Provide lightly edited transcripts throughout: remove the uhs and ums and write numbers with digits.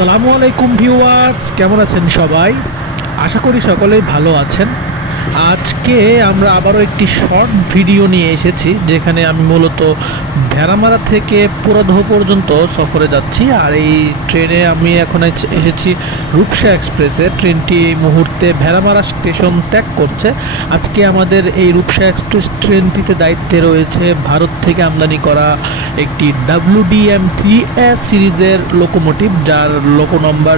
আসসালামু আলাইকুম ভিউয়ার্স, কেমন আছেন সবাই? আশা করি সকলেই ভালো আছেন। আজকে আমরা আবারও একটি শর্ট ভিডিও নিয়ে এসেছি, যেখানে আমি মূলত ভেড়ামারা থেকে পোরাদহ পর্যন্ত সফরে যাচ্ছি। আর এই ট্রেনে আমি এখন এসেছি রূপসা এক্সপ্রেসে। ট্রেনটি এই মুহূর্তে ভেড়ামারা স্টেশন ত্যাগ করছে। আজকে আমাদের এই রূপসা এক্সপ্রেস ট্রেনটিতে দায়িত্বে রয়েছে ভারত থেকে আমদানি করা একটি WDM-3A সিরিজের লোকোমোটিভ, যার লোকো নম্বর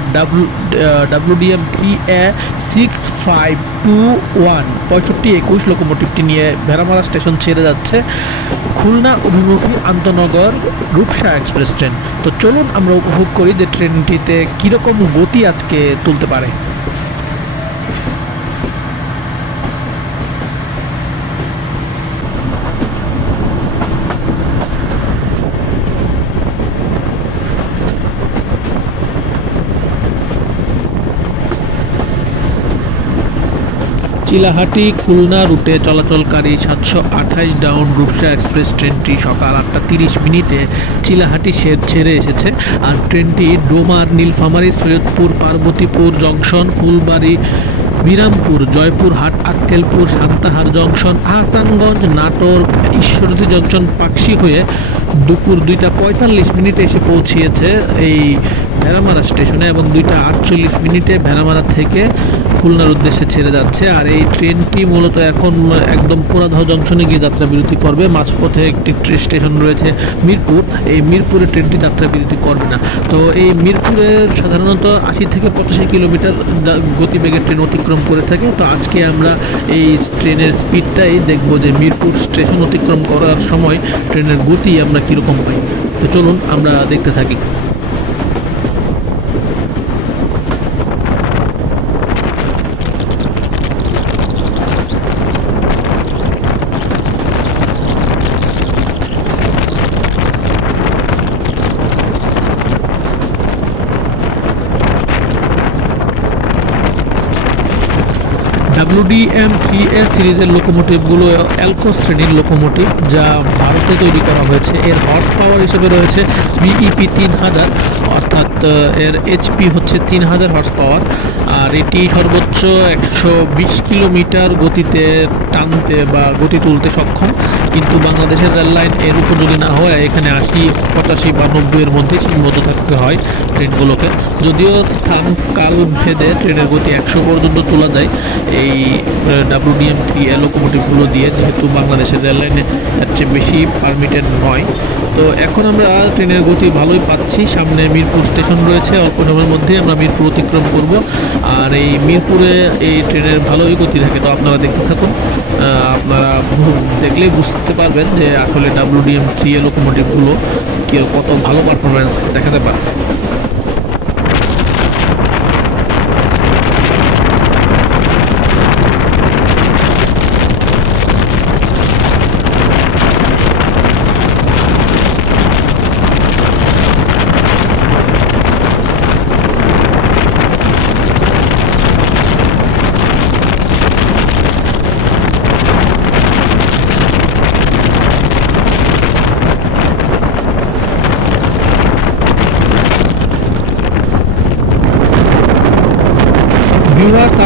WDM-3A 6521 6521। লোকোমোটিভটি নিয়ে ভেড়ামারা স্টেশন ছেড়ে যাচ্ছে খুলনা অভিমুখী আন্তনগর রূপসা এক্সপ্রেস ট্রেন। তো চলুন আমরা উপভোগ করি যে ট্রেনটিতে কীরকম গতি আজকে তুলতে পারে। চিলাহাটি খুলনা রুটে চলাচলকারী 728 ডাউন রূপসা এক্সপ্রেস ট্রেনটি সকাল 8:30 চিলাহাটি ছেড়ে এসেছে। আর ট্রেনটি Domar, Nilphamari, Saidpur, Parbatipur junction, Phulbari, Birampur, Joypurhat, Akkelpur, Santahar junction, Ahsanganj, Natore, Ishwardi junction, Pakshi হয়ে দুপুর 2:45 এসে পৌঁছিয়েছে এই ভেড়ামারা স্টেশনে, এবং 2:48 ভেড়ামারা থেকে খুলনার উদ্দেশ্যে ছেড়ে যাচ্ছে। আর এই ট্রেনটি মূলত এখন একদম পোরাদহ জংশনে গিয়ে যাত্রা বিরতি করবে। মাঝপথে একটি স্টেশন রয়েছে মিরপুর, এই মিরপুরে ট্রেনটি যাত্রা বিরতি করবে না। তো এই মিরপুরে সাধারণত 80 থেকে 85 কিলোমিটার গতিবেগে ট্রেন অতিক্রম করে থাকে। তো আজকে আমরা এই ট্রেনের স্পিডটাই দেখবো যে মিরপুর স্টেশন অতিক্রম করার সময় ট্রেনের গতি আমরা কীরকম পাই। তো চলুন আমরা দেখতে থাকি। WDM-3A সিরিজের লোকোমোটিভগুলো অ্যালকো শ্রেণীর লোকোমোটিভ, যা ভারতে তৈরি করা হয়েছে। এর হর্স পাওয়ার হিসেবে রয়েছে BEP 3000, অর্থাৎ এর HP হচ্ছে 3000 হর্স পাওয়ার। আর এটি সর্বোচ্চ 120 কিলোমিটার গতিতে টানতে বা গতি তুলতে সক্ষম। কিন্তু বাংলাদেশের রেললাইন এর উপযোগী না হয়ে এখানে 80, 85 বা 90 এর মধ্যে সীমাবদ্ধ থাকতে হয় ট্রেনগুলোকে। যদিও স্থান কাল ভেদে ট্রেনের গতি 100 পর্যন্ত তোলা যায় এই WDM-3A লোকোমোটিভগুলো দিয়ে, যেহেতু বাংলাদেশের রেললাইনে এর চেয়ে বেশি পারমিটেড নয়। তো এখন আমরা ট্রেনের গতি ভালোই পাচ্ছি। সামনে মিরপুর স্টেশন রয়েছে, অল্প সময়ের মধ্যে আমরা মিরপুর অতিক্রম করব। আর এই মিরপুরে এই ট্রেনের ভালোই গতি থাকে। তো আপনারা দেখতে থাকুন, আপনারা দেখলেই বুঝতে পারবেন যে আসলে WDM-3A লোকোমোটিভগুলো কত ভালো পারফরমেন্স দেখাতে পারে।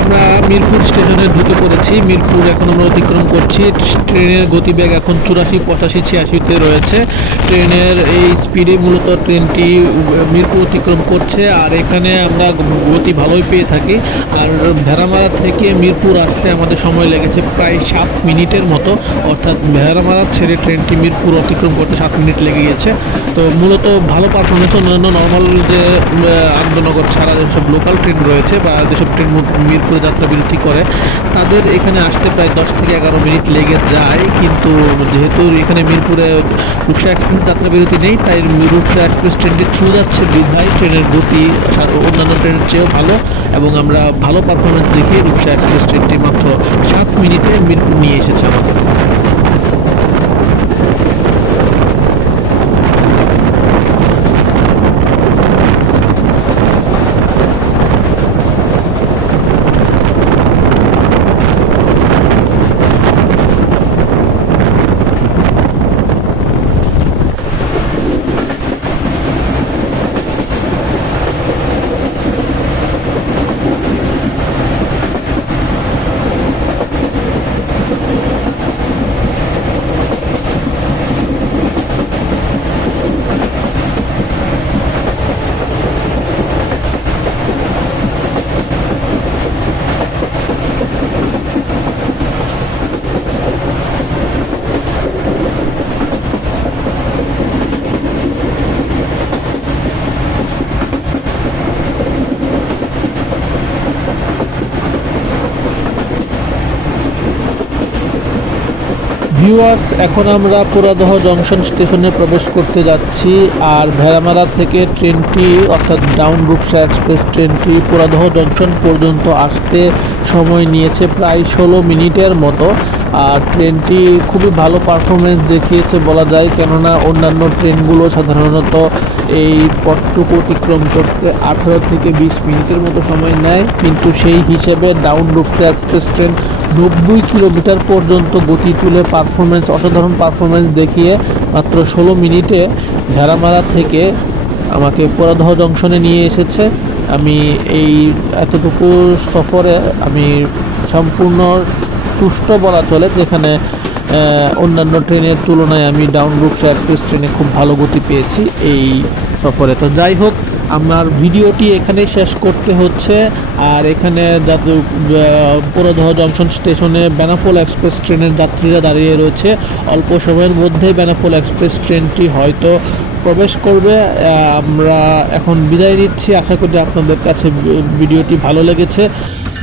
আমরা মিরপুর স্টেশনে ঢুকে পড়েছি। মিরপুর এখন আমরা অতিক্রম করছি। ট্রেনের গতিবেগ এখন 84, 85, 86-তে রয়েছে। ট্রেনের এই স্পিডে মূলত ট্রেনটি মিরপুর অতিক্রম করছে। আর এখানে আমরা গতি ভালোই পেয়ে থাকি। আর ভেড়ামারা থেকে মিরপুর আসতে আমাদের সময় লেগেছে প্রায় 7 মিনিটের মতো, অর্থাৎ ভেড়ামারা ছেড়ে ট্রেনটি মিরপুর অতিক্রম করতে 7 মিনিট লেগে গিয়েছে। তো মূলত ভালো পারফরমেন্স। অন্যান্য নর্মাল যে আন্তনগর ছাড়া যেসব লোকাল ট্রেন রয়েছে বা যেসব ট্রেন মিরপুরে যাত্রা বিরতি করে, তাদের এখানে আসতে প্রায় 10 থেকে 11 মিনিট লেগে যায়। কিন্তু যেহেতু এখানে মিরপুরে রূপসা এক্সপ্রেস যাত্রা বিরতি নেই, তাই রূপসা এক্সপ্রেস ট্রেনটি থ্রু যাচ্ছে বিধায় ট্রেনের গতি অন্যান্য ট্রেনের চেয়েও ভালো, এবং আমরা ভালো পারফরমেন্স দেখে রূপসা এক্সপ্রেস ট্রেনটি মাত্র 7 মিনিটে মিরপুর নিয়ে এসেছে আমাদের। ভিউয়ার্স, এখন আমরা পোরাদহ জংশন স্টেশনে প্রবেশ করতে যাচ্ছি। আর ভেড়ামারা থেকে ট্রেনটি অর্থাৎ ডাউন রূপসা এক্সপ্রেস ট্রেনটি পোরাদহ জংশন পর্যন্ত আসতে সময় নিয়েছে প্রায় 16 মিনিটের মতো। আর ট্রেনটি খুবই ভালো পারফরমেন্স দেখিয়েছে বলা যায়, কেননা অন্যান্য ট্রেনগুলো সাধারণত এই পথটুকু অতিক্রম করতে 18 থেকে 20 মিনিটের মতো সময় নেয়, কিন্তু সেই হিসেবে down Rupsa express train 90 kilometre পর্যন্ত গতি তুলে অসাধারণ পারফরমেন্স দেখিয়ে মাত্র 16 মিনিটে ভেড়ামারা থেকে আমাকে পোরাদহ জংশনে নিয়ে এসেছে। আমি এই এতটুকু সফরে আমি সম্পূর্ণ তুষ্ট বলা চলে, যেখানে অন্যান্য ট্রেনের তুলনায় আমি ডাউন রূপসা এক্সপ্রেস ট্রেনে খুব ভালো গতি পেয়েছি এই সফরে। তো যাই হোক, আমার ভিডিওটি এখানেই শেষ করতে হচ্ছে। আর এখানে পোরাদহ জংশন স্টেশনে বেনাপোল এক্সপ্রেস ট্রেনের যাত্রীরা দাঁড়িয়ে রয়েছে। অল্প সময়ের মধ্যেই বেনাপোল এক্সপ্রেস ট্রেনটি হয়তো প্রবেশ করবে। আমরা এখন বিদায় নিচ্ছি। আশা করি আপনাদের কাছে ভিডিওটি ভালো লেগেছে।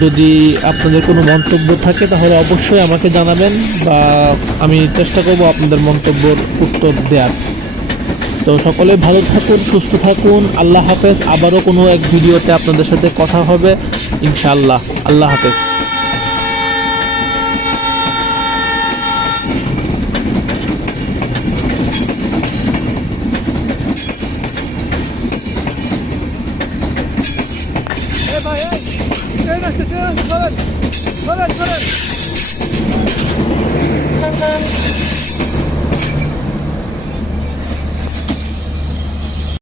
যদি আপনাদের কোনো মন্তব্য থাকে তাহলে অবশ্যই আমাকে জানাবেন, বা আমি চেষ্টা করব আপনাদের মন্তব্যের উত্তর দেওয়ার। তো সকলে ভালো থাকুন, সুস্থ থাকুন। আল্লাহ হাফেজ। আবারও কোনো এক ভিডিওতে আপনাদের সাথে কথা হবে ইনশাআল্লাহ। আল্লাহ হাফেজ। ট্রেন আসছে, চলেন চলেন চলেন।